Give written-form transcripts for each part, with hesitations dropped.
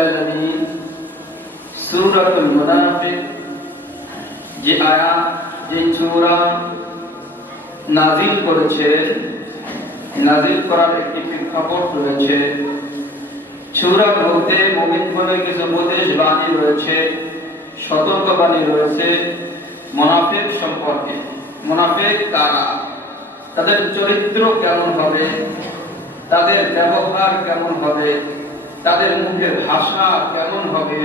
আলামিন সূরাতুল মুনাফিক যে আয়াত যে সূরা নাযিল করেছে, নাযিল করার একটি প্রেক্ষাপট রয়েছে। সূরার মধ্যে মুমিনদের কিছু উপদেশ বাণী রয়েছে, সতর্ক বাণী রয়েছে মুনাফিক সম্পর্কে। মুনাফিক কারা, তাদের চরিত্র কেমন হবে, তাদের ব্যবহার কেমন হবে, তাদের মুখের ভাষা কেমন হবে,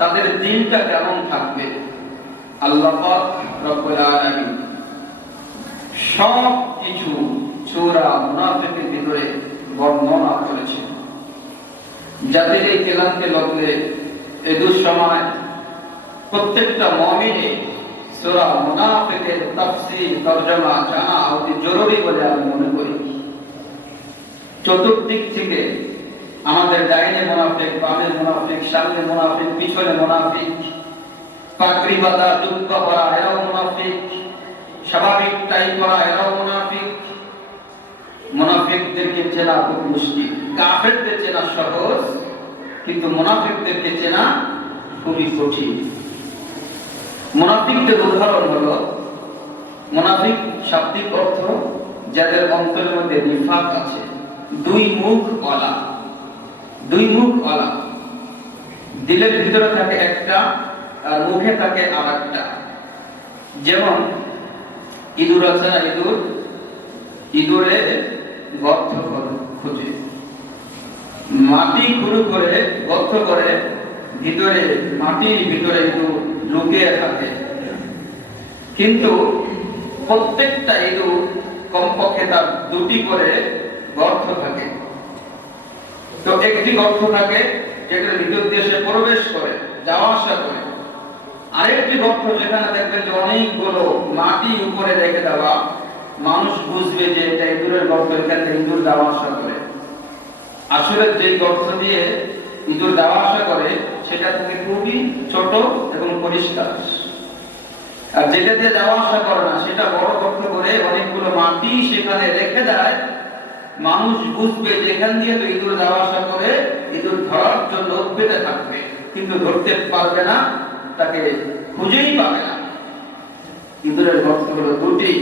তাদের দিনটা কেমন থাকবে, আল্লাহ পাক রব্বুল আলামিন সব কিছু সূরা মুনাফিকের ভিতরে বর্ণনা করেছেন। যাদের এই কেলামকে লগলে এই দুঃসময় প্রত্যেকটা মুমিনের সূরা মুনাফিকের তাফসীর তরজমা জানা অতি জরুরি বলে আমি মনে করি। চতুর্দিক থেকে আমাদের ডাইনে মুনাফিক, বামে মুনাফিক, সামনে মুনাফিক, পিছনে মুনাফিক, পাগড়ি বাঁধা জুব্বা পরা এরাও মুনাফিক, স্বাভাবিক টাই পরা এরাও মুনাফিক। মুনাফিকদেরকে চেনা খুব মুশকিল। কাফেরদের চেনা সহজ, কিন্তু মুনাফিকদেরকে চেনা খুবই কঠিন। মুনাফিকদের উদাহরণ হলো, মুনাফিক শাব্দিক অর্থ যাদের অন্তরের মধ্যে নিফাক আছে, দুই মুখ ওয়ালা। দুই মুখ ওয়ালা, দিলের ভিতরে থাকে একটা আর মুখে থাকে আরেকটা। যেমন ইঁদুর আছে না, ইঁদুরে গর্ত খুঁজে, মাটি খুঁড়ো করে গর্ত করে ভিতরে, মাটির ভিতরে ইঁদুর লুকিয়ে থাকে। কিন্তু প্রত্যেকটা ইঁদুর কমপক্ষে তার দুটি করে গর্ত থাকে। তো একটি গর্ত থাকে যেটার ভিতর দিয়ে সে প্রবেশ করে, যাওয়া আসা করে। আরেকটি গর্ত যেখানে দেখবেন যে অনেকগুলো মাটি উপরে রেখে দেওয়া, মানুষ বুঝবে যে এটা ইঁদুরের গর্ত, এখানে ইঁদুর যাওয়া আসা করে। আসলে যে গর্ত দিয়ে ইঁদুর যাওয়া আসা করে সেটা থেকে খুবই ছোট এবং পরিষ্কার, আর যেটা দিয়ে যাওয়া আসা করে না সেটা বড় গর্ত করে অনেকগুলো মাটি সেখানে রেখে দেয়। মানুষ বুঝবে যে এখান দিয়ে তো ইঁদুর যাওয়া আসা করে, ইঁদুর ধরার জন্য বেঁধে থাকবে, কিন্তু ধরতে পারবে না, তাকে খুঁজেই পাবে না। ইঁদুরের গর্ত হলো দুটি,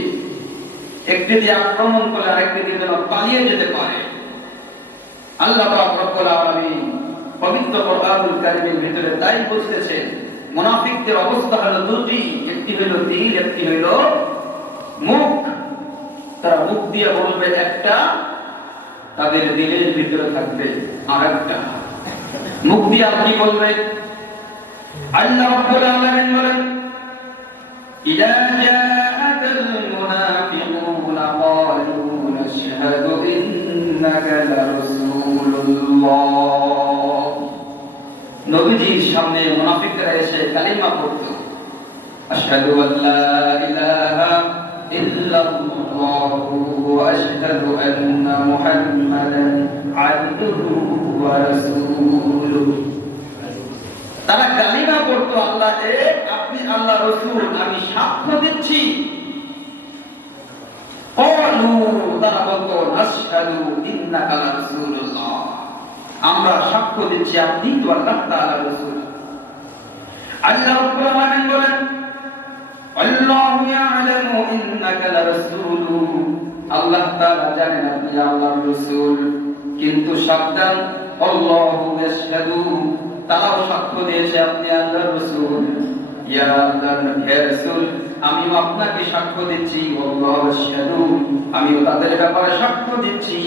একটি দিয়ে আক্রমণ করলে আরেকটি দিয়ে যেন পালিয়ে যেতে পারে। আল্লাহ পাক রব্বুল আলামিন পবিত্র কোরআনুল কারীমের ভিতরে তাই বলতেছেন, মুনাফিকদের অবস্থা হলো দুটি, একটি হলো দিল, একটি হলো মুখ। তারা মুখ দিয়ে বলবে একটা, তাদের দিলের ভিতরে থাকবে আরেকটা। মুখ দিয়ে আপনি বলবেন, আল্লাহ রাব্বুল আলামিন বলেন, ইযা জাআকাল মুনাফিকুনা ক্বালু নাশহাদু ইন্নাকা লারাসূলুল্লাহ। নবীজির সামনে মুনাফিকরা এসে কালিমা পড়তো, আশহাদু আল্লা ইলাহা ইল্লাল্লাহু ওয়া আশহাদু আন্না মুহাম্মাদান আবদুহু ওয়া রাসূলুহু। তারা কালিমা পড়তো, আল্লাহ এক, আপনি আল্লাহ রাসূল, আমি সাক্ষ্য দিচ্ছি। ক্বালু, তারা বলতো, নাশহাদু ইন্নাকা লারাসূলুল্লাহ, আমরা সাক্ষ্য দিচ্ছি আপনি তো আল্লাহ তাআলার রাসূল। আল্লাহ রাব্বুল আলামিন বলেন, আল্লাহু ইয়ালামু ইন্নাকা লারাসূলু, আল্লাহ তাআলা জানেন আপনি আল্লাহর রাসূল, কিন্তু সাবধান, আল্লাহু ইয়াশহাদু, তারাও সাক্ষ্য দিয়েছে আপনি আল্লাহর রাসূল। ইয়া আল্লাহর রাসূল, আমিও আপনাকে সাক্ষ্য দিচ্ছি, আল্লাহু ইয়াশহাদু, আমিও তাদের ব্যাপারে সাক্ষ্য দিচ্ছি,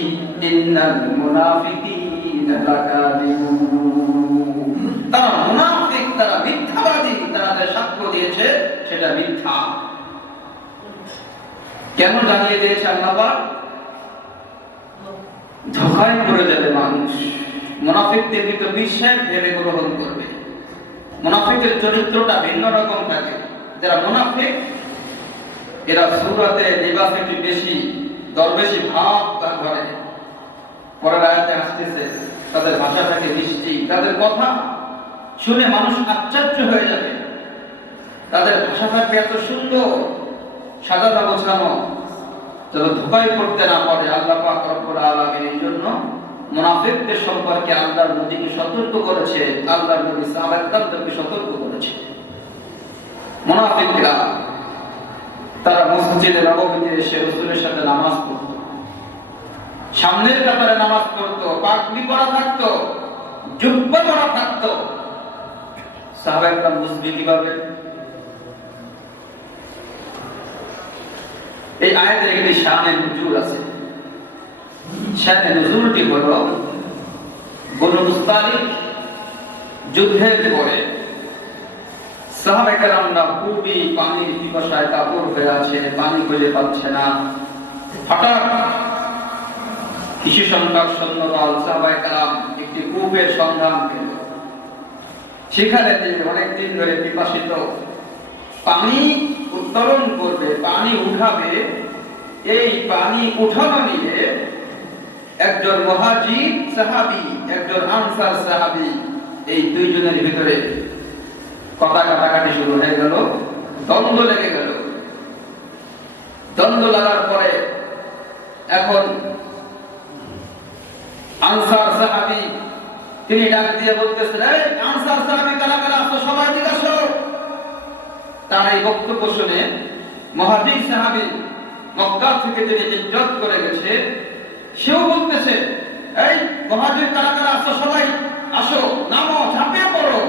ইন্নাল মুনাফিকিনা লাকাযিবুন, তারা মুনাফিক, তারা মিথ্যাবাদী, তারা যে সাক্ষ্য দিয়েছে সেটা মিথ্যা। কেন জানিয়ে দিয়েছে আল্লাহ পাক? ধোঁকায় পড়ে যাবে মানুষ, মুনাফিকদের ভিতর বিশ্বাস ভেবে গ্রহণ করবে। মুনাফিকের চরিত্রটা ভিন্ন রকম থাকে। যারা মুনাফিক এরা সূরাতে লিবাস একটু বেশি, দরবেশি ভাব তার ঘরে। পরের আয়াতে আসতেছে, তাদের ভাষা থাকে মিষ্টি, তাদের কথা শুনে মানুষ আশ্চর্য হয়ে যাবে। তাদের ভাষা থাকবে এত সুন্দর, সাদাটা গোছানো, যেন ধোঁকায় পড়তে না পারে। আল্লাহ পাক রব্বুল আলামিন এর জন্য মুনাফিকদের সম্পর্কে আল্লাহর নবীকে সতর্ক করেছে, আল্লাহর নবী সাহাবায়ে-কেরামকে সতর্ক করেছে। মুনাফিকরা তারা মসজিদে নববীতে এসে রাসূলের সাথে নামাজ পড়তো, সামনের কাতারে নামাজ পড়তো, পাগড়ি পরা থাকতো, জুব্বা পরা থাকতো। সাহাবায়ে-কেরাম বুঝবে কিভাবে? এই আয়াতের একটি শানে নুজুল আছে। শানে নুজুলটি হলো বনু মুস্তালিক যুদ্ধের পরে সাহাবায়ে-কেরামরা খুবই পানির পিপাসায় কাতর হয়ে আছে, পানি খুঁজে পাচ্ছে না। হঠাৎ কিছু সংখ্যক সৈন্যদল সাহাবায়ে-কেরাম একটি কূপের সন্ধান পেল। সেখানে অনেকদিন ধরে পিপাসিত, পানি উত্তোলন করবে, পানি উঠাবে। এই পানি উঠানো নিয়ে একজন মুহাজির সাহাবী, একজন আনসার সাহাবী, এই দুইজনের ভিতরে কথা কাটাকাটি শুরু হয়ে গেল, দ্বন্দ্ব লেগে গেল। দ্বন্দ্ব লাগার পরে এখন আনসার সাহাবী তিনি ডাক দিয়ে বলতেছেন, এই আনসার সাহাবী কারা কারা আছো, সবাই এদিকে আসো। তার এই বক্তব্য শুনে মুহাজির সাহাবী মক্কা থেকে যিনি হিজরত করে গেছে, সেও বলতেছে, এই মুহাজির কারা কারা আছো, সবাই আসো, নামো, ঝাঁপিয়ে পড়ো।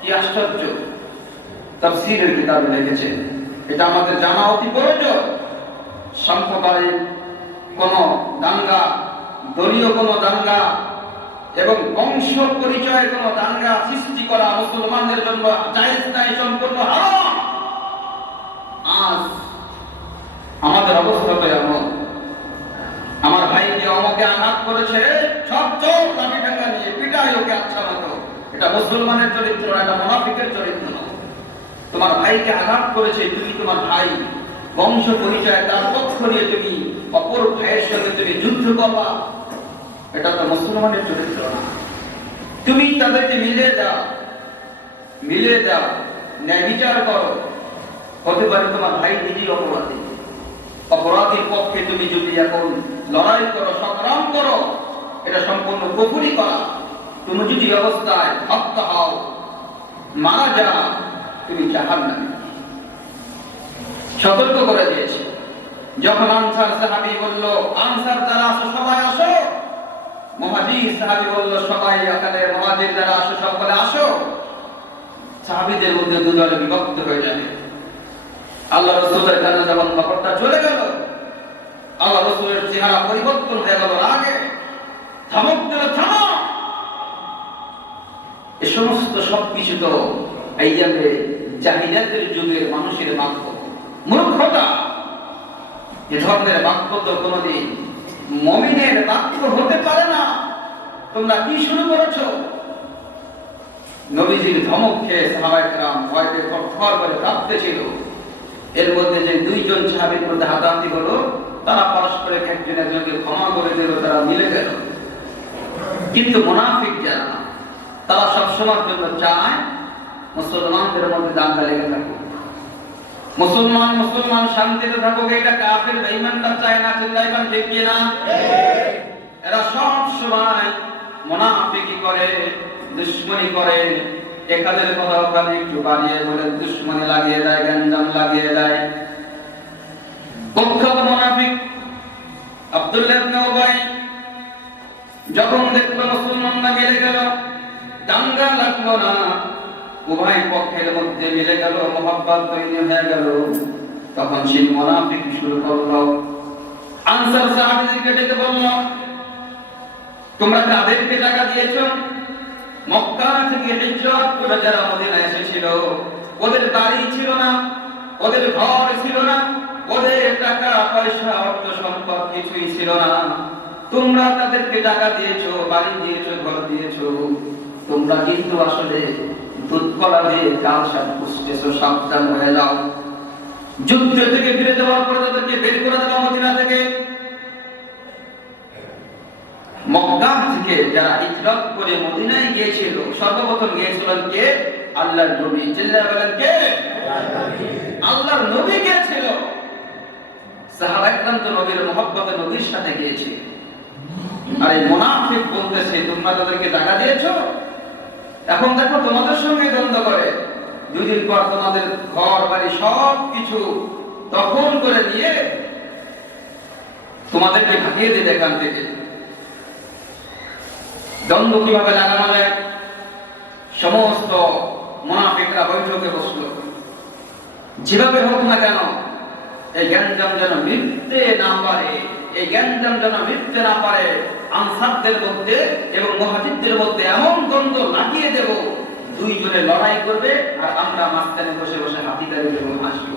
কি আশ্চর্য! তাফসীরের কিতাবে লিখেছে, এটা আমাদের জানা অতি প্রয়োজন। সাম্প্রদায়িক কোন দাঙ্গা, দলীয় কোন দাঙ্গা এবং বংশ পরিচয়ের কোন দাঙ্গা সৃষ্টি করা মুসলমানদের জন্য জায়েজ নাই, সম্পূর্ণ হারাম। আজ আমাদের অবস্থা তো এমন, আমার ভাইকে আমাকে আঘাত করেছে, সব চোখ লাঠি ঠাঙ্গা নিয়ে পিটাই ওকে আচ্ছা মতো। এটা মুসলমানের চরিত্র, এটা মুনাফিকের চরিত্র। তোমার ভাইকে আঘাত করেছে, তুমি তোমার ভাই বংশ পরিচয় তার পক্ষ নিয়ে তুমি অপর ভাইয়ের সঙ্গে তুমি যুদ্ধ করবা, এটা তো মুসলমানের চরিত্র না। তুমি তাদেরকে মিলিয়ে দাও, ন্যায় বিচার করো। হতে পারে তোমার ভাই নিজেই অপরাধী, অপরাধীর পক্ষে তুমি যদি এখন লড়াই করো, সংগ্রাম করো, এটা সম্পূর্ণ কুফরি করা। তুমি যদি অবস্থায় হত্যা হও, মারা যাও, তুমি জাহান্নামে। সতর্ক করে দিয়েছে। যখন আনসার সাহাবী বলল, আনসার যারা আসো সবাই আসো, মুহাজির সাহাবী বলল, সবাই এখানে, মুহাজির যারা আসো সকলে আসো। সাহাবীদের মধ্যে দুই দলে বিভক্ত হয়ে যাবে। আল্লাহ রাসূলের কাছে যখন খবরটা চলে গেল, আল্লাহ রাসূলের চেহারা পরিবর্তন হয়ে গেল, রাগে ধমক দিল, থামো। এই সমস্ত সবকিছু তো আইয়ামে জাহিলিয়াতের যুগের মানুষের বাক্য, মূর্খতা। এ ধরনের বাক্য তো কোনোদিন মুমিনের বাক্য হতে পারে না। তোমরা কি শুরু করেছো? নবীজির ধমক খেয়ে সাহাবায়ে-কেরাম ভয়তে থরথর করে কাঁপতেছিল। এর মধ্যে যে দুইজন সাহাবীর মধ্যে হাতাহাতি হলো, তারা পারস্পরিক একজন একজনকে ক্ষমা করে দিল, তারা মিলে গেল। কিন্তু মুনাফিক যারা, তারা সবসময়ের জন্য চায় মুসলমানদের মধ্যে দাঙ্গা লেগে থাকুক, মুসলমান শান্তিতে থাকুক। এটা কাফের বেঈমানরা চায় না। চিল্লাইবান ঠিক কি না? এরা সব সময় মুনাফিকি করে, দুশমনি করে। একাদের কথা ওখানে একটু বাড়িয়ে বলে দুশমনি লাগিয়ে দেয়, গঞ্জাম লাগিয়ে দেয়। কুখ্যাত মুনাফিক আব্দুল্লাহ ইবনে উবাই যখন দেখলো মুসলমানরা মিলে গেল, দাঙ্গা লাগলো না, উভয় পক্ষের মধ্যে মিলে গেল, মহব্বত তৈরি হয়ে গেল, তখন সে মুনাফিক শুরু করলো। আনসার সাহাবীদেরকে ডেকে বলল, তোমরা কাদেরকে টাকা দিয়েছো? মক্কা থেকে হিজরত করে যারা মদিনায় এসেছিল, ওদের বাড়ি ছিল না, ওদের ঘর ছিল না, ওদের টাকা পয়সা অর্থ সম্পদ কিছুই ছিল না। তোমরা তাদেরকে টাকা দিয়েছো, বাড়ি দিয়েছো, ঘর দিয়েছো। তোমরা কিন্তু আসলে দুধ কলা দিয়ে কাল সাপ পুষতেছো, সাবধান হয়ে যাও। যুদ্ধ থেকে ফিরে যাওয়ার পরে তাদেরকে বের করে দেওয়া মদিনা থেকে। মক্কা থেকে যারা হিজরত করে মদিনায় গিয়েছিল, সর্বপ্রথম গিয়েছিলেন কে? আল্লাহর নবী। চিল্লায়া বলেন কে? আল্লাহর নবী গিয়েছিল। সাহাবায়ে কেরাম তো নবীর মহব্বতে নবীর সাথে গিয়েছে। আর এই মুনাফিক বলতেছে তোমরা তাদেরকে টাকা দিয়েছো, এখন দেখো তোমাদের সঙ্গে দ্বন্দ্ব করে, 2 দিন পর তোমাদের ঘর বাড়ি সব কিছু দখল করে নিয়ে তোমাদেরকে ভাগিয়ে দেবে এখান থেকে। দ্বন্দ্ব কিভাবে লাগানো যায়? সমস্ত মুনাফিকরা বৈঠকে বসলো, যেভাবে হোক না কেন এই গ্যাঞ্জাম যেন মিথ্যে না পারে, এই গ্যাঞ্জাম যেন মিথ্যে না পারে, আনসারদের মধ্যে এবং মুহাজিরদের মধ্যে এমন দ্বন্দ্ব লাগিয়ে দেব, 2 জনে লড়াই করবে আর আমরা মাঝখানে বসে বসে হাতিদারি দেব, হাসবো।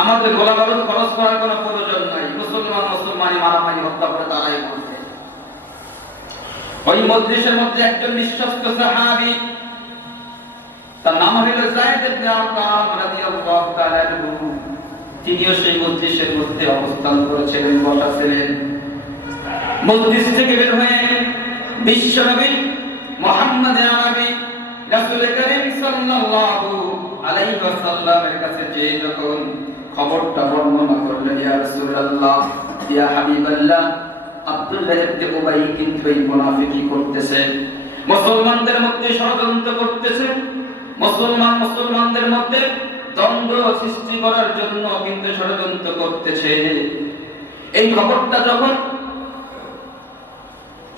আমাদের গোলা বারুদ খরচ করার কোনো প্রয়োজন নাই, মুসলমানই মারামারি হত্যা করে তারাই করবে। ওই মজলিসের মধ্যে একজন বিশ্বস্ত সাহাবী, তার নাম হলো যায়েদ ইবনে আরকাম রাদিয়াল্লাহু তাআলা আনহু। তিনিও সেই মজলিসের মধ্যে অবস্থান করেছিলেন, বসা ছিলেন। মজলিস থেকে বের হয়ে বিশ্বনবী মুহাম্মদ আরবি রাসূল করিম সাল্লাল্লাহু আলাইহি ওয়াসাল্লামের কাছে যে যখন খবরটা বর্ণনা করলেন, ইয়া রাসূলুল্লাহ, ইয়া হাবিবাল্লাহ, আব্দুল্লাহ ইবনে উবাই কিন্তু এই মুনাফিকি করতেছে, মুসলমানদের মধ্যে ষড়যন্ত্র করতেছে, মুসলমানদের মধ্যে দ্বন্দ্ব সৃষ্টি করার জন্য কিন্তু ষড়যন্ত্র করতেছে। এই খবরটা যখন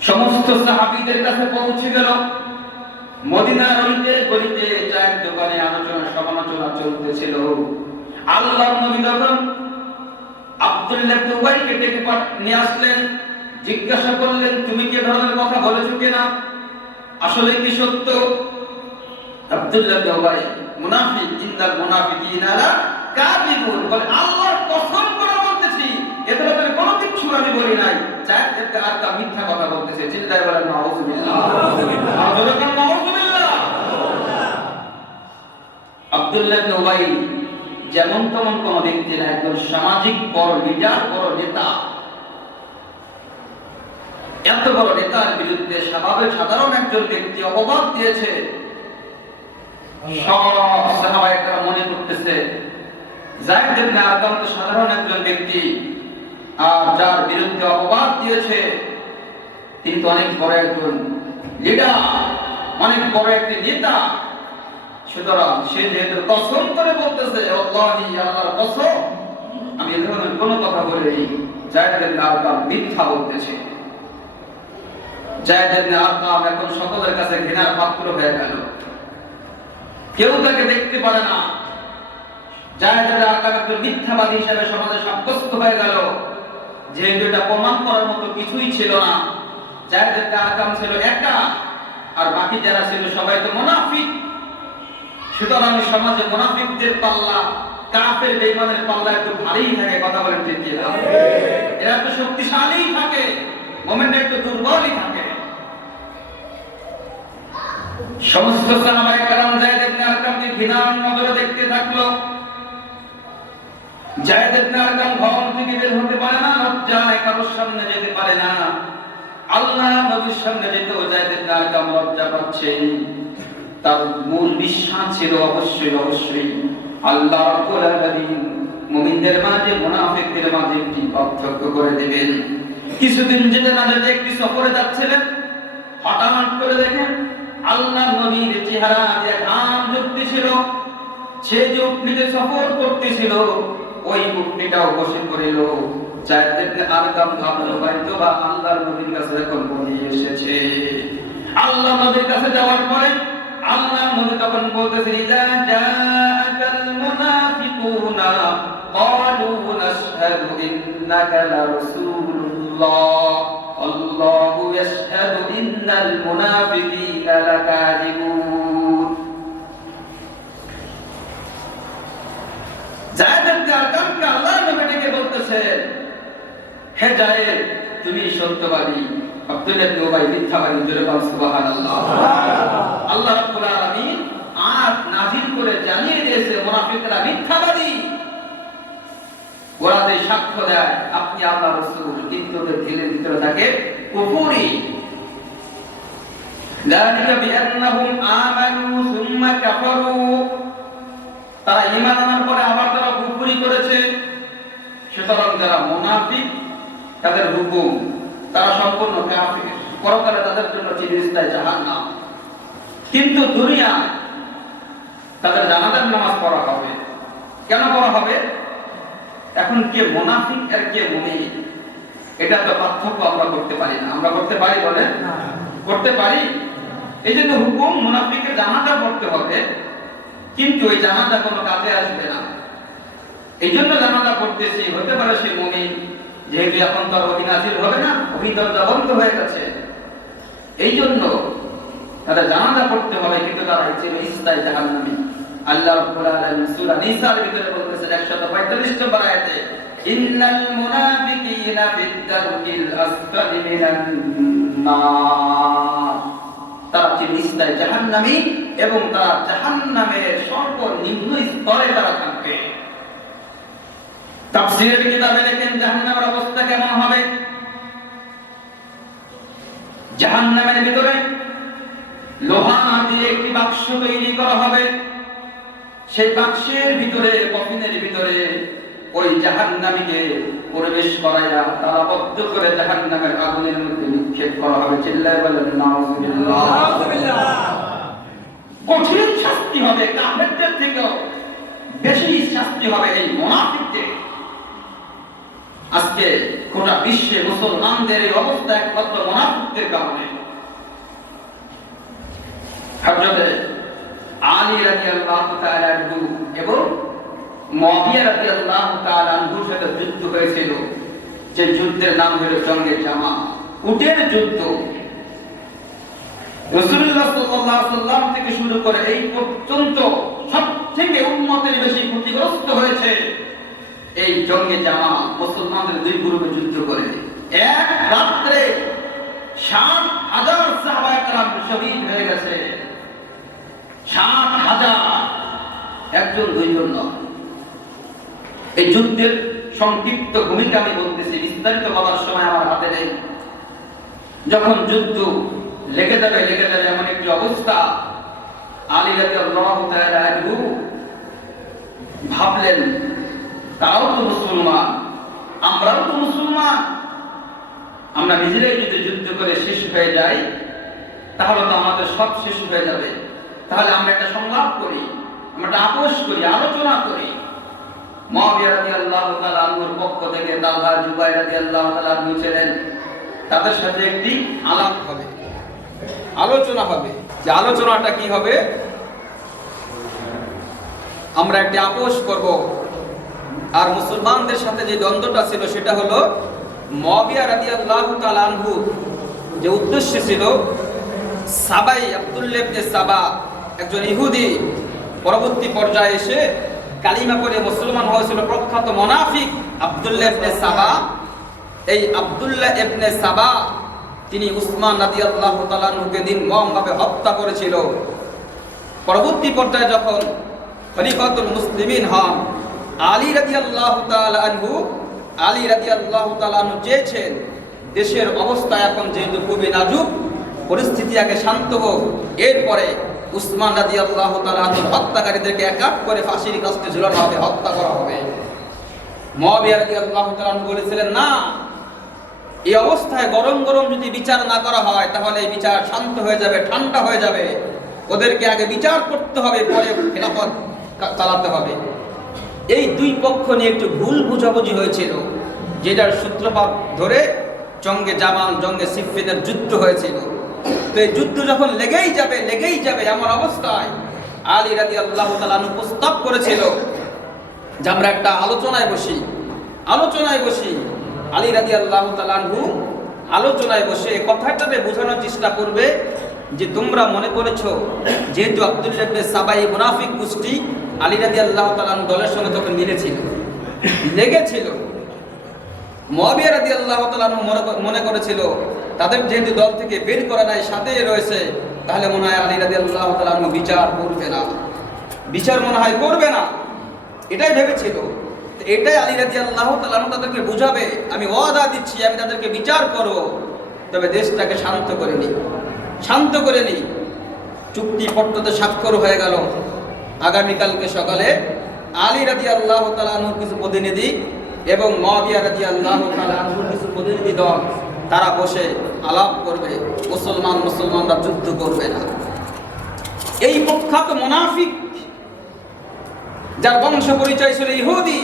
সমস্ত সাহাবীদের কাছে পৌঁছে গেল, মদিনার অলিতে গলিতে চায়ের দোকানে আলোচনা সমালোচনা চলতেছিল। আল্লাহর নবী তখন আব্দুল্লাহ ইবনে উবাইকে ডেকে নিয়ে আসলেন, জিজ্ঞাসা করলেন, তুমি কি ধরনের কথা বলেছো কিনা, আসলে কি সত্য? আব্দুল্লাহ ইবনে উবাই মুনাফিক, ইন্নাল মুনাফিকিনা লা কাযিবুন, বলে আল্লাহর কসম করে বলতেছি এ ধরনের কোনো কিছু আমি বলি নাই। চায়ের থেকে আরকা মিথ্যা কথা বলতেছে। চিল্লায়ে বলেন নাউযুবিল্লাহ, নাউযুবিল্লাহ। আব্দুল্লাহ ইবনে উবাই যেমন তেমন কোন ব্যক্তি না, একজন সামাজিক বড় লিডার, বড় নেতা। এত বড় নেতার বিরুদ্ধে সাধারণ একজন ব্যক্তি অপবাদ দিয়েছে। সব সাহাবায়ে কেরাম মনে করতেছে যায়েদ ইবনে আরকাম তো সাধারণ একজন ব্যক্তি, আর যার বিরুদ্ধে অপবাদ দিয়েছে তিনি তো অনেক বড় একজন লিডার, অনেক বড় একটি নেতা। সুতরাং সে যেহেতু কসম করে বলতেছে, আল্লাহি, আল্লাহর কসম, আমি এ ধরনের কোনো কথা বলিনি, যায়েদ ইবনে আরকাম মিথ্যা বলতেছে। যায়েদ ইবনে আরকাম এখন সকলের কাছে ঘৃণার পাত্র হয়ে গেল, কেউ তাকে দেখতে পারে না। যায়েদ ইবনে আরকাম একজন মিথ্যাবাদী হিসেবে সমাজে সাব্যস্ত হয়ে গেল, যেহেতু এটা প্রমাণ করার মতো কিছুই ছিল না। যায়েদ ইবনে আরকাম ছিল একা, আর বাকি যারা ছিল সবাই তো মুনাফিক। সুতরাং সমাজে মুনাফিকদের পাল্লা, কাফের বেঈমানের পাল্লা একটু ভারীই থাকে। কথা বলেন ঠিক কি না? এরা তো শক্তিশালী থাকে, মুমিনরা একটু দুর্বলই থাকে। সমস্ত সাহাবায়ে কেরাম যায়েদ ইবনে আরকামকে ঘৃণার নজরে দেখতে থাকলো। যায়েদ ইবনে আরকাম ঘর থেকে বের হতে পারে না, লজ্জায় কারোর সামনে যেতে পারে না। আল্লাহ নবীর সামনে যেতেও যায়েদ ইবনে আরকাম লজ্জা পাচ্ছে। তার মূল বিশ্বাস ছিল অবশ্যই আল্লাহ রাব্বুল আলামিন মুমিনদের মাঝে মুনাফিকদের মাঝে একটি পার্থক্য করে দেবেন। কিছুদিন যেতে না যেতে একটি সফরে যাচ্ছিলেন, হঠাৎ করে দেখেন আল্লাহ নবীর চেহারা দিয়ে ঘাম ঝরতেছিল। সে যে উটনিতে সফর করতেছিল, ওই উটনিটাও বসে পড়ল। যায়েদ ইবনে আরকাম ভাবল, হয়তো বা আল্লাহর নবীর কাছে এখন বলি এসেছে। আল্লাহ নবীর কাছে যাওয়ার পরে আল্লাহ নবী তখন বলতেছেন, ইযা জাআকাল মুনাফিকুনা ক্বালু নাশহাদু ইন্নাকা লারাসূলুল্লাহ আল্লাহু ইয়াশহাদু ইন্নাল মুনাফিকিনা লাকাযিবুন। যায়েদ ইবনে আরকামকে আল্লাহ নবী ডেকে বলতেছেন, হে যায়েদ, তুমি সত্যবাদী, আব্দুল্লাহ ইবনে উবাই মিথ্যাবাদী। জোরে বল সুবহানাল্লাহ। আল্লাহ রাব্বুল আলামিন আয়াত নাযিল করে জানিয়ে দিয়েছে মুনাফিকরা মিথ্যাবাদী। ওরা যে সাক্ষ্য দেয় আপনি আল্লাহর রাসূল, কিন্তু ওদের দিলের ভিতরে থাকে কুফরি। যালিকা বিআন্নাহুম আমানু সুম্মা কাফারু, তারা ঈমান আনার পরে আবার তারা কুফরি করেছে। সুতরাং যারা মুনাফিক তাদের হুকুম তারা সম্পূর্ণ কাফির, পরকালে তাদের জন্য চিরস্থায়ী জাহান্নাম। কিন্তু দুনিয়ায় তাদের জানাজার নামাজ পড়া হবে। কেন পড়া হবে? এখন কে মুনাফিক আর কে মুমিন, এটা তো পার্থক্য আমরা করতে পারি না। আমরা করতে পারি? বলে করতে পারি। এই জন্য হুকুম মুনাফিকের জানাজা পড়তে হবে, কিন্তু ওই জানাজা কোনো কাজে আসবে না। এই জন্য জানাজা পড়তেছি, হতে পারে সে মুমিন, যেহেতু এখন তার ওহী নাযিল হবে না, ওহী দরজা বন্ধ হয়ে গেছে। এই জন্য তাদের জানাজা পড়তে হবে, কিন্তু তারা চিরস্থায়ী জাহান্নামী। আল্লাহ রাব্বুল আলামিন সূরা নিসার ভিতরে বলতেছেন 145 নম্বর আয়াতে, ইন্নাল মুনাফিকিনা ফিদ দারকিল আসফালি মিনান নার, তারা চিরস্থায়ী জাহান্নামী এবং তারা জাহান্নামের সর্বনিম্ন স্তরে তারা থাকবে। তাফসীরের কিতাবে লেখেন জাহান্নামের অবস্থা কেমন হবে। জাহান্নামের ভিতরে লোহা দিয়ে একটি বাক্স তৈরি করা হবে। সেই বাক্সের ভিতরে, কফিনের ভিতরে ওই জাহান্নামীকে প্রবেশ করাইয়া তালাবদ্ধ করে জাহান্নামের আগুনের মধ্যে নিক্ষেপ করা হবে। চিল্লায় বলেন নাউযুবিল্লাহ। কঠিন শাস্তি হবে, কাফেরদের থেকেও বেশি শাস্তি হবে এই মুনাফিকদের। আজকে গোটা বিশ্বে মুসলমানদের এই অবস্থা একমাত্র মুনাফিকদের কারণে। হযরত আলী রাদিয়াল্লাহু তাআলা আনহু এবং মুআবিয়া রাদিয়াল্লাহু তাআলা আনহুর সাথে যুদ্ধ হয়েছিল, যে যুদ্ধের নাম হলো জঙ্গে জামা, উটের যুদ্ধ। রাসূলুল্লাহ সাল্লাল্লাহু আলাইহি ওয়াসাল্লাম থেকে শুরু করে এই পর্যন্ত সবথেকে উম্মতের বেশি ক্ষতিগ্রস্ত হয়েছে এই জঙ্গে জামা। মুসলমানদের দুই গ্রুপে যুদ্ধ করে এক রাত্রে ৭,০০০ সাহাবায়ে কেরাম শহীদ হয়ে গেছে। ৭,০০০, একজন দুইজন নয়। এই যুদ্ধের সংক্ষিপ্ত ভূমিকা আমি বলতেছি, বিস্তারিত বলার সময় আমার হাতে নেই। যখন যুদ্ধ লেগে যাবে এমন একটি অবস্থা, আলী রাদিয়াল্লাহু তাআলা আনহু ভাবলেন তারাও তো মুসলমান, আমরাও তো মুসলমান, আমরা নিজেরাই যদি যুদ্ধ করে শেষ হয়ে যাই তাহলে তো আমাদের সব শেষ হয়ে যাবে। তাহলে আমরা একটা সংলাপ করি, আমরা একটা আপোষ করি, আলোচনা করি। মুআবিয়া রাদিয়াল্লাহু তাআলা আনহুর পক্ষ থেকে তালহা, জুবাইর রাদিয়াল্লাহু তাআলা আনহু ছিলেন, তাদের সাথে একটি আলাপ হবে, আলোচনা হবে। যে আলোচনাটা কি হবে? আমরা একটি আপোষ করব। আর মুসলমানদের সাথে যে দ্বন্দ্বটা ছিল সেটা হলো মুআবিয়া রাদিয়াল্লাহু তাআলা আনহু যে উদ্দেশ্য ছিল, সাবাই আব্দুল্লাহ ইবনে সাবা একজন ইহুদি পরবর্তী পর্যায়ে এসে কালিমা পড়ে মুসলমান হয়েছিল, প্রখ্যাত মুনাফিক আব্দুল্লাহ ইবনে সাবা। এই আব্দুল্লাহ ইবনে সাবা তিনি উসমান রাদিয়াল্লাহু তাআলা আনহুকে নির্মমভাবে হত্যা করেছিল। পরবর্তী পর্যায়ে যখন খলিফাতুল মুসলিমিন হন আলী রাদিয়াল্লাহু তাআলা আনহু, আলী রাদিয়াল্লাহু তাআলা আনহু চেয়েছেন দেশের অবস্থা এখন যেহেতু খুবই নাজুক, পরিস্থিতি আগে শান্ত হোক, এরপরে উসমান রাদিয়াল্লাহু তাআলা আনহুর হত্যাকারীদেরকে এক এক করে ফাঁসির কাস্টে ঝুলানো হবে, হত্যা করা হবে। মুআবিয়া রাদিয়াল্লাহু তাআলা আনহু বলেছিলেন, না, এই অবস্থায় গরম গরম যদি বিচার না করা হয় তাহলে এই বিচার শান্ত হয়ে যাবে, ঠান্ডা হয়ে যাবে। ওদেরকে আগে বিচার করতে হবে, পরে খেলাফত চালাতে হবে। এই দুই পক্ষ নিয়ে একটু ভুল বুঝাবুঝি হয়েছিল, যেটার সূত্রপাত ধরে জঙ্গে জামাল, জঙ্গে সিফফিনের যুদ্ধ হয়েছিল। তো এই যুদ্ধ যখন লেগেই যাবে এমন অবস্থায় আলী রাদিয়াল্লাহু তাআলা আনহু প্রস্তাব করেছিল যে আমরা একটা আলোচনায় বসি। আলী রাদিয়াল্লাহু তাআলা আনহু আলোচনায় বসে কথাটাকে বোঝানোর চেষ্টা করবে যে তোমরা মনে করেছো যেহেতু আব্দুল্লাহ ইবনে সাবাই মুনাফিক গোষ্ঠী আলী রাদিয়াল্লাহু তাআলা আনহু দলের সঙ্গে তখন লেগেছিল। মুআবিয়া রাদিয়াল্লাহু তাআলা আনহু মনে করেছিল তাদের যেহেতু দল থেকে বের করা নাই, সাথে রয়েছে, তাহলে মনে হয় আলী রাদিয়াল্লাহু তাআলা আনহু বিচার মনে হয় করবে না, এটাই ভেবেছিল। এটাই আলী রাদিয়াল্লাহু তাআলা আনহু তাদেরকে বুঝাবে, আমি ওয়াদা দিচ্ছি আমি তাদেরকে বিচার করব, তবে দেশটাকে শান্ত করে নি। চুক্তিপত্রতে স্বাক্ষর হয়ে গেল। আগামীকালকে সকালে আলী রাদিয়াল্লাহু তাআলা আনহুর কিছু প্রতিনিধি এবং মুআবিয়া রাদিয়াল্লাহু তাআলা আনহুর কিছু প্রতিনিধি দল তারা বসে আলাপ করবে, মুসলমানরা যুদ্ধ করবে না। এই প্রখ্যাত মুনাফিক, যার বংশ পরিচয় ছিল ইহুদি,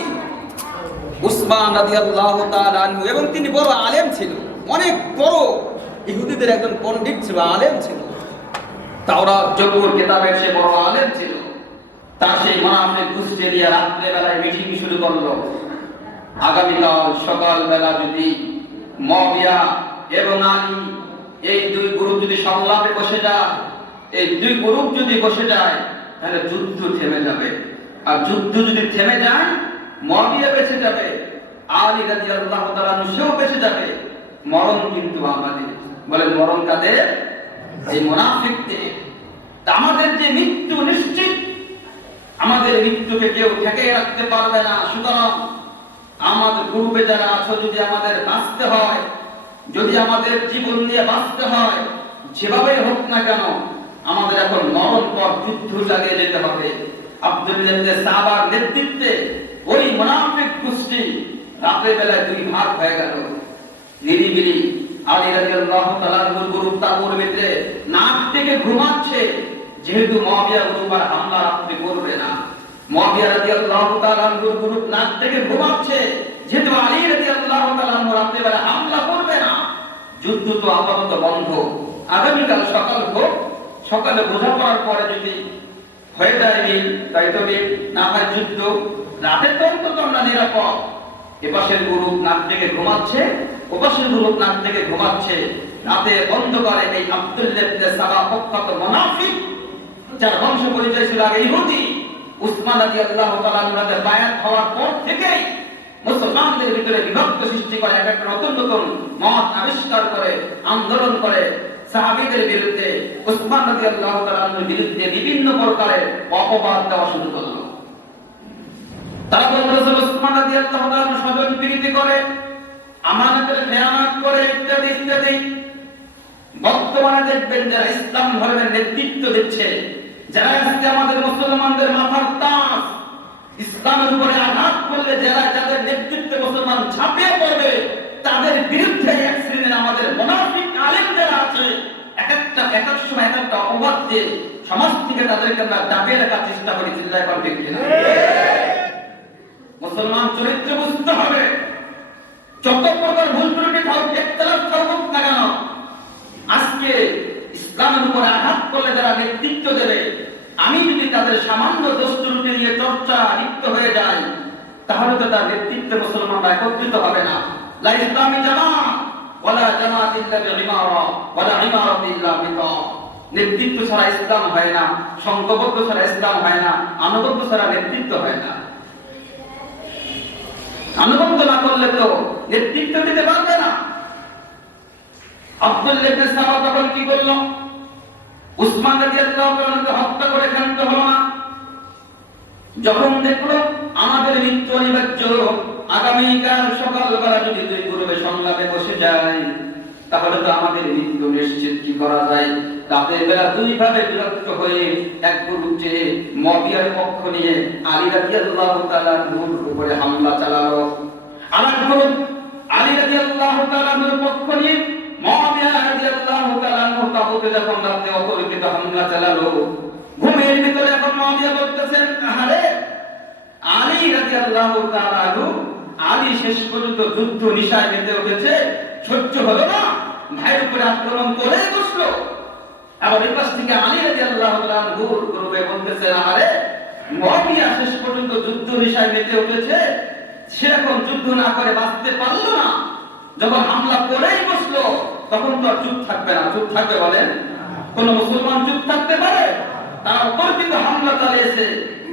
উসমান রাদিয়াল্লাহু তাআলা আনহু, এবং তিনি বড় আলেম ছিল, অনেক বড় ইহুদিদের একজন পণ্ডিত ছিল, আলেম ছিল, তাওরাত জবুর কিতাবের সে বড় আলেম ছিল। তার সেই মুনাফিক গোষ্ঠী নিয়ে রাত্রে বেলায় মিটিং শুরু করলো। আগামীকাল সকালবেলা যদি মুআবিয়া এবং আলী এই দুই গ্রুপ যদি সংলাপে বসে যায়, এই দুই গ্রুপ যদি বসে যায়, তাহলে যুদ্ধ থেমে যাবে। আর যুদ্ধ যদি থেমে যায়, মুআবিয়া বেঁচে যাবে, আলী রাদিয়াল্লাহু তাআলা সেও বেঁচে যাবে। মরণ কিন্তু আমাদের। বলে মরণ কাদের? এই মুনাফিকদের। আমাদের যে মৃত্যু নিশ্চিত, আমাদের মৃত্যুকে কেউ ঠেকিয়ে রাখতে পারবে না। সুতরাং আমাদের গ্রুপে যারা আছো, যদি আমাদের বাঁচতে হয়, যদি আমাদের জীবন নিয়ে বাঁচতে হয়, যেভাবে হোক না কেন, আমাদের এখন মরণ পর যুদ্ধ চালিয়ে যেতে হবে। আব্দুল্লাহ ইবনে সাবার নেতৃত্বে ওই মুনাফিক গোষ্ঠী রাতের বেলায় দুই ভাগ হয়ে গেল। নিরিবিলি আলী রাদিয়াল্লাহু তাআলার গ্রুপ তাবুর ভিতরে নাক থেকে ঘুমাচ্ছে, যেহেতু মুআবিয়া গ্রুপ আর হামলা রাত্রে করবে না। মুআবিয়া রাদিয়াল্লাহু তাআলার গ্রুপ নাক থেকে ঘুমাচ্ছে, যেহেতু আলী রাদিয়াল্লাহু তাআলা রাত্রে বেলা হামলা করবে না। যুদ্ধ তো আপাতত বন্ধ, আগামীকাল সকাল হোক, সকালে বোঝাপড়ার পরে যদি হয়ে যায় নীল, তাই তো নীল, না হয় যুদ্ধ। রাতের তো অন্তত আমরা নিরাপদ। এপাশের গ্রুপ নাক থেকে ঘুমাচ্ছে, ওপাশের গ্রুপ নাক থেকে ঘুমাচ্ছে। রাতে বন্ধ করে এই আব্দুল্লাহ ইবনে সাবা প্রখ্যাত মুনাফিক, যার বংশ পরিচয় ছিল আগে ইহুদি। উসমান রাদিয়াল্লাহু তাআলা আনহুর বায়াত হওয়ার পর থেকেই মুসলমানদের ভিতরে বিভক্ত সৃষ্টি করে, একটা নতুন নতুন মত আবিষ্কার করে, আন্দোলন করে, সাহাবীদের বিরুদ্ধে, উসমান রাদিয়াল্লাহু তাআলা আনহুর বিরুদ্ধে বিভিন্ন প্রকারের অপবাদ দেওয়া শুরু করলো। তারা বলল উসমান রাদিয়াল্লাহু তাআলা আনহু স্বজন প্রীতি করে, আমানতের খেয়ানত করে, ইত্যাদি ইত্যাদি। বর্তমানে দেখবেন যারা ইসলাম ধর্মের নেতৃত্ব দিচ্ছে, যারা আজকে আমাদের মুসলমানদের মাথার তাজ, ইসলামের উপরে আঘাত করলে যারা, যাদের নেতৃত্বে মুসলমান ঝাঁপিয়ে পড়বে, তাদের বিরুদ্ধে এক শ্রেণীর আমাদের মুনাফিক আলেম যারা আছে, এক এক সময় এক একটা অপবাদ দিয়ে সমাজ থেকে তাদেরকে আমরা দাবিয়ে রাখার চেষ্টা করি। চিল্লায় বলবে কিনা? মুসলমান চরিত্র বুঝতে হবে। যত প্রকার ভুল ত্রুটি থাকুক, ইখতিলাফ থাকুক না কেন, আজকে ইসলামের উপরে আঘাত করলে যারা নেতৃত্ব দেবে, আমি যদি তাদের সামান্য দোষ ত্রুটি নিয়ে চর্চা লিপ্ত হয়ে যাই, তাহলে তো তার নেতৃত্বে মুসলমানরা একত্রিত হবে না। লা ইসলামি জামাত ওয়ালা জামাত ইল্লা বিইমারা ওয়ালা ইমারাত ইল্লা বিতা। নেতৃত্ব ছাড়া ইসলাম হয় না, সংঘবদ্ধ ছাড়া ইসলাম হয় না, আনুগত্য ছাড়া নেতৃত্ব হয় না। আনুগত্য না করলে তো নেতৃত্ব দিতে পারবে না। আব্দুল্লাহ ইবনে সাবা তখন কি করল? উসমান রাদিয়াল্লাহু তাআলাকে হত্যা করে ক্ষান্ত হলো না। যখন দেখলো আমাদের মৃত্যু অনিবার্য, আগামীকাল সকালবেলা যদি দুই গ্রুপে সংলাপে বসে যায়, তাহলে তো আমাদের মৃত্যু নিশ্চিত। কি করা যায়? রাতের বেলা দুই ভাবে বিভক্ত হয়ে এক গ্রুপে মুআবিয়ার পক্ষ নিয়ে আলী রাদিয়াল্লাহু তাআলার উপরে হামলা চালালো, আর এক গ্রুপ আলী রাদিয়াল্লাহু তাআলার পক্ষ নিয়ে মুআবিয়া রাদিয়াল্লাহু তাআলার তাবুতে যখন রাতে অতর্কিত হামলা চালালো। ঘুমের ভিতরে এখন মুআবিয়া বলতেছেন, আরে আলী রাদিয়াল্লাহু তাআলা আনহু, আলী শেষ পর্যন্ত যুদ্ধ নিশায় মেতে উঠেছে, সহ্য হলো না, ভাইয়ের উপরে আক্রমণ করে বসলো। আবার এই পাশ থেকে আলী রাদিয়াল্লাহু তাআলা আনহু গ্রুপে বলতেছেন, আরে মুআবিয়া শেষ পর্যন্ত যুদ্ধ নিশায় মেতে উঠেছে, সে এখন যুদ্ধ না করে বাঁচতে পারলো না, যখন হামলা করেই বসলো, তখন তো আর চুপ থাকবে না। চুপ থাকবে বলেন? কোন মুসলমান চুপ থাকতে পারে? তারা অতর্কিত হামলা চালিয়েছে,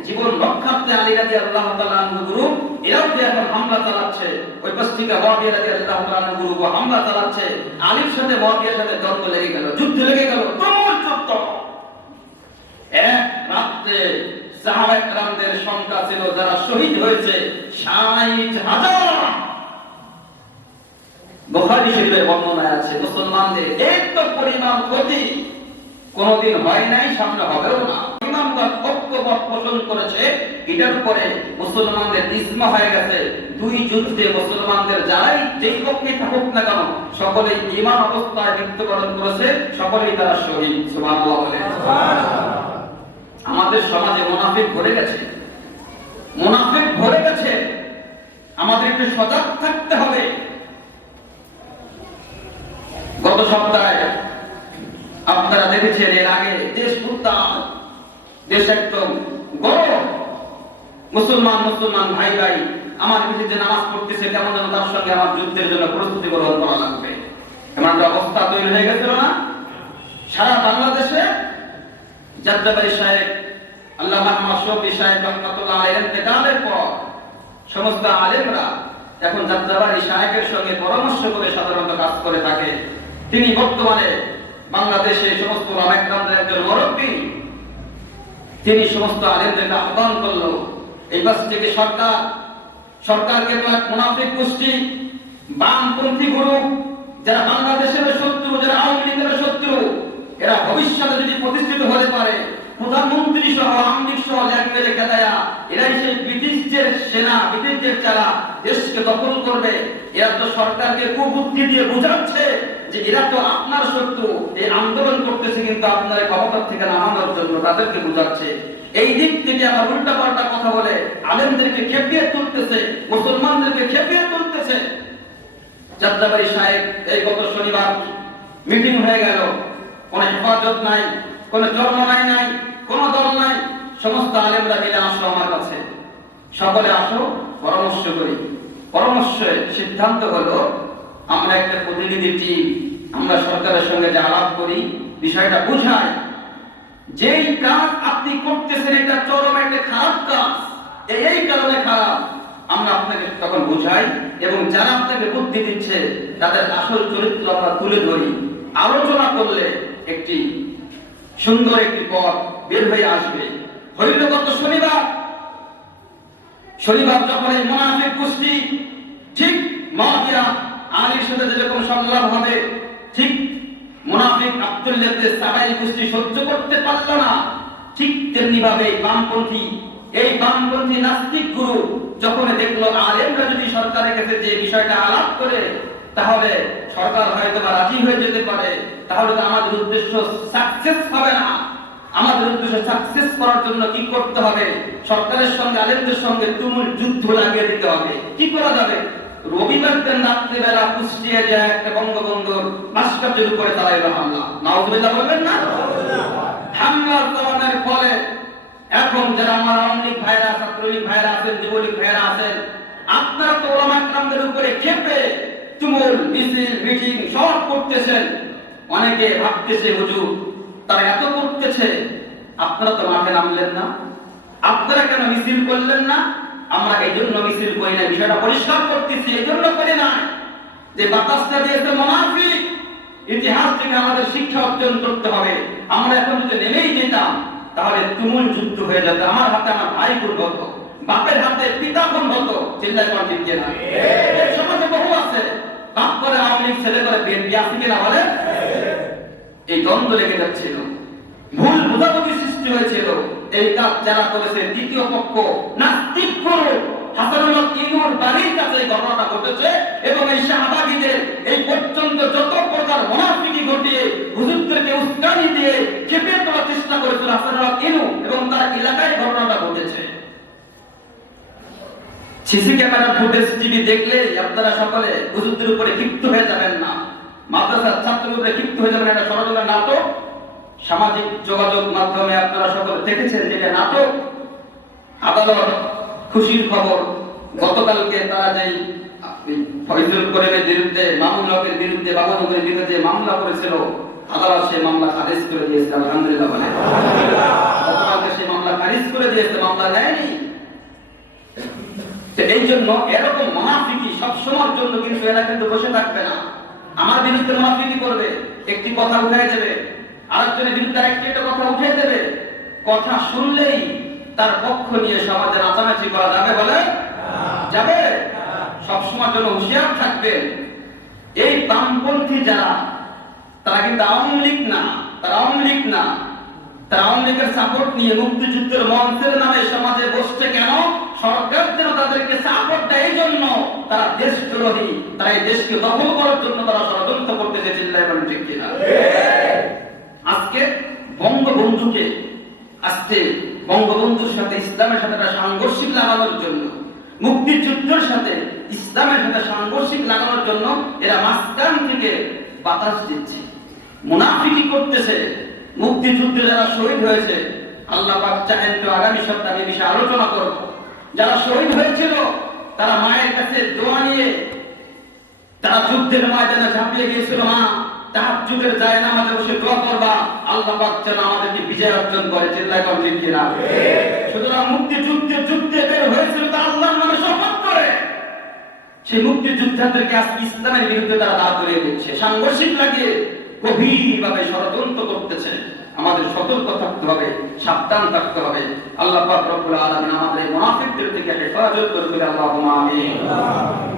জীবন রক্ষার্থে আলী রাদিয়াল্লাহু তাআলা আনহু গ্রুপ এরাও যে এখন হামলা চালাচ্ছে, ওই পাশ থেকে মুআবিয়া রাদিয়াল্লাহু তাআলা আনহু গ্রুপ হামলা চালাচ্ছে। আলীর সাথে মুআবিয়ার সাথে দ্বন্দ্ব লেগে গেল, যুদ্ধ লেগে গেল, তুমুল যুদ্ধ। এক রাতে সাহাবায়ে কেরামদের সংখ্যা ছিল যারা শহীদ হয়েছে ৬০,০০০। বুখারী শরীফের বর্ণনায় আছে, মুসলমানদের এত পরিমাণ ক্ষতি কোনদিন হয় নাই, সামনে হবেও না। ইমামগণ ঐক্যমত পোষণ করেছে, এটার উপরে মুসলমানদের ইজমা হয়ে গেছে। দুই যুদ্ধে মুসলমানদের যারাই যেই পক্ষে থাকুক না কেন সকলেই ঈমান অবস্থায় মৃত্যুবরণ করেছে, সকলেই তারা শহীদ। সুবহানাল্লাহ বলে। আমাদের সমাজে মুনাফিক ভরে গেছে, মুনাফিক ভরে গেছে। আমাদের একটু সজাগ থাকতে হবে। গত সপ্তাহে আপনারা দেখেছেন, এর আগে দেশ উত্তাল, দেশ একদম গরম। মুসলমান ভাই ভাই আমার বিরুদ্ধে নামাজ পড়তেছে, কেমন যেন তার সঙ্গে আমার যুদ্ধের জন্য প্রস্তুতি গ্রহণ করা লাগবে, এমন একটা অবস্থা তৈরি হয়ে গেছিল না? সারা বাংলাদেশে যাত্রাবাড়ি সাহেব আল্লামা মুহাম্মদ শফি সাহেব রাহমাতুল্লাহ আলাইহির ইন্তেকালের পর সমস্ত আলেমরা এখন যাত্রাবাড়ি সাহেবের সঙ্গে পরামর্শ করে সাধারণত কাজ করে থাকে। তিনি বর্তমানে বাংলাদেশে সমস্ত উলামা ইকরামদের একজন মুরব্বী। তিনি সমস্ত আলেমদেরকে আহ্বান করলো, এই পাশ থেকে সরকারকে তো এক মুনাফিক গোষ্ঠী, বামপন্থী গ্রুপ, যারা বাংলাদেশের শত্রু, যারা আওয়ামী লীগের শত্রু, এরা ভবিষ্যতে যদি প্রতিষ্ঠিত হতে পারে, প্রধানমন্ত্রী সহ আওয়ামী লীগ সহ ল্যাংমেরে খেলায়া এরাই সেই ব্রিটিশদের সেনা, ব্রিটিশদের চালা দেশকে দখল করবে। এরা তো সরকারকে কুবুদ্ধি দিয়ে বোঝাচ্ছে যে এরা তো আপনার শত্রু, এই আন্দোলন করতেছে কিন্তু আপনার ক্ষমতা থেকে নামানোর জন্য, তাদেরকে বোঝাচ্ছে। এই দিক থেকে আবার উল্টা পাল্টা কথা বলে আলেমদেরকে খেপিয়ে তুলতেছে, মুসলমানদেরকে খেপিয়ে তুলতেছে। যাত্রাবাড়ি সাহেব এই গত শনিবার মিটিং হয়ে গেল, কোন হেফাজত নাই, কোন চরমনাই নাই, কোন দল নাই, সমস্ত আলেমরা মিলে আসো আমার কাছে, সকলে আসো, পরামর্শ করি। পরামর্শের সিদ্ধান্ত হলো আমরা একটা প্রতিনিধি টিম, আমরা সরকারের সঙ্গে যে আলাপ করি, বিষয়টা বুঝাই, যেই কাজ আপনি করতেছেন এটা চরম একটা খারাপ কাজ, এই কারণে খারাপ, আমরা আপনাকে তখন বুঝাই এবং যারা আপনাকে বুদ্ধি দিচ্ছে তাদের আসল চরিত্র আমরা তুলে ধরি। আলোচনা করলে একটি সুন্দর একটি পথ বের হয়ে আসবে। হইল গত শনিবার যখন এই মুনাফিক গোষ্ঠী ঠিক মাওলানা আলীর সাথে যেরকম সংলাপ হবে, ঠিক মুনাফিক আব্দুল্লাহ সাহাই গোষ্ঠী সহ্য করতে পারল না, ঠিক তেমনি ভাবে বামপন্থী নাস্তিক গুরু যখন দেখলো আলেমরা যদি সরকারের কাছে যে বিষয়টা আলাপ করে তাহলে সরকার হয়তো বা রাজি হয়ে যেতে পারে, তাহলে তো আমাদের উদ্দেশ্য সাকসেস হবে না। আমাদের উদ্দেশ্য সাকসেস করার জন্য কি করতে হবে? সরকারের সঙ্গে আলেমদের সঙ্গে তুমুল যুদ্ধ লাগিয়ে দিতে হবে। কি করা যাবে? রবিবার দিন রাত্রিবেলা কুষ্টিয়া যায় একটা বঙ্গবন্ধুর ভাস্কর্যের উপরে চালাইল হামলা। নাউজুবিল্লাহ বলবেন না? হামলা চালানোর ফলে এখন যারা আমার আওয়ামী লীগ ভাইরা, ছাত্রলীগ ভাইরা আছেন, যুবলীগ ভাইরা আছেন, আপনারা তো ওলামা ইকরামদের উপরে ক্ষেপে তুমুল মিছিল মিটিং সব করতেছেন। অনেকে ভাবতেছে হুজুর তারা এত করতেছে, আপনারা তো মাঠে নামলেন না, আপনারা কেন মিছিল করলেন না? আমরা এই জন্য মিছিল করি না, বিষয়টা পরিষ্কার করতেছি, এই জন্য করি না যে বাতাসটা দিয়েছে মুনাফিক। ইতিহাস থেকে আমাদের শিক্ষা অর্জন করতে হবে। আমরা এখন যদি নেমেই যেতাম তাহলে তুমুল যুদ্ধ হয়ে যেত। আমার হাতে আমার ভাই বোন হতো, বাপের হাতে পিতা বোন হতো। চিন্তা করেন ঠিক কিনা? সমাজে বহু আছে, বাপ করে আওয়ামী লীগ, ছেলে করে বিএনপি, আছে কিনা বলে? এই দ্বন্দ্ব লেগে যাচ্ছিল, ভুল বোঝাবুঝি সৃষ্টি হয়েছিল। এই কাজ যারা করেছে দ্বিতীয় পক্ষ নাস্তিক গ্রুপ, হাসানুল্লাহ ইনুর বাড়ির কাছে এই ঘটনাটা ঘটেছে এবং এই শাহবাগীদের এই পর্যন্ত যত প্রকার মুনাফিকি ঘটিয়ে হুজুরদেরকে উস্কানি দিয়ে খেপে তোলার চেষ্টা করেছিল হাসানুল্লাহ ইনু এবং তার এলাকায় ঘটনাটা ঘটেছে। সিসি ক্যামেরার ফুটেজ টিভি দেখলে আপনারা সকলে হুজুরদের উপরে ক্ষিপ্ত হয়ে যাবেন না, মাদ্রাসার ছাত্রদের উপরে ক্ষিপ্ত হয়ে যাবেন। একটা ষড়যন্ত্র নাটক সামাজিক যোগাযোগ মাধ্যমে আপনারা সকলে দেখেছেন, যেটা নাটক। আদালত খুশির খবর, গতকালকে তারা যেই ফয়জুল করিমের বিরুদ্ধে, মামুন হকের বিরুদ্ধে, বাবুনগরের বিরুদ্ধে মামলা করেছিল, আদালত সেই মামলা খারিজ করে দিয়েছে। আলহামদুলিল্লাহ বলে গতকালকে সেই মামলা খারিজ করে দিয়েছে, মামলা নেয়নি। এই জন্য এরকম মুনাফিকি সবসময়ের জন্য কিন্তু এরা কিন্তু বসে থাকবে না। আমার বিরুদ্ধে মুনাফিকি করবে, একটি কথা উঠে যাবে, আরেকজনের বিরুদ্ধে আরেকটি একটা কথা উঠে দেবে। কথা শুনলেই তার পক্ষ নিয়ে সমাজে নাচানাচি করা যাবে বলে? যাবে। সবসময়ের জন্য হুঁশিয়ার থাকবেন। এই বামপন্থী যারা, তারা কিন্তু আওয়ামী লীগ না, তারা আওয়ামী লীগ না, তারা আওয়ামী লীগের সাপোর্ট নিয়ে মুক্তিযুদ্ধের মঞ্চের নামে সমাজে বসছে কেন? সরকার যেন তাদেরকে সাপোর্ট দেয়, এই জন্য তারা দেশদ্রোহী, তারা এই দেশকে দখল করার জন্য তারা ষড়যন্ত্র করতেছে। চিল্লায় বলেন ঠিক কিনা? আজকে বঙ্গবন্ধুকে বঙ্গবন্ধুর সাথে ইসলামের সাথে একটা সাংঘর্ষিক লাগানোর জন্য, মুক্তিযুদ্ধের সাথে ইসলামের সাথে সাংঘর্ষিক লাগানোর জন্য এরা মাঝখান থেকে বাতাস দিচ্ছে, মুনাফিকি করতেছে। মুক্তিযুদ্ধে যারা শহীদ হয়েছে, আল্লাহ পাক চাহেন তো আগামী সপ্তাহে এই বিষয়ে আলোচনা করব। যারা শহীদ হয়েছিল তারা মায়ের কাছে দোয়া নিয়ে তারা যুদ্ধের ময়দানে ঝাঁপিয়ে গিয়েছিল, মা তাহাজ্জুদের জায়নামাজে বসে দোয়া করবা, আল্লাহ পাক যেন আমাদেরকে বিজয় অর্জন করে। চিল্লায় কোন ঠিক কিনা? সুতরাং যুদ্ধে বের হয়েছিল তা আল্লাহর নামে শপথ করে। সেই মুক্তিযোদ্ধাদেরকে আজকে ইসলামের বিরুদ্ধে তারা দাঁড় করিয়ে দিচ্ছে, সাংঘর্ষিক লাগিয়ে গভীরভাবে ষড়যন্ত্র করতেছে। আমাদের সতর্ক থাকতে হবে, সাবধান থাকতে হবে। আল্লাহ পাক রব্বুল আলামিন আমাদের মুনাফিকদের থেকে হেফাজত করবে। আল্লাহুম্মা আমিন।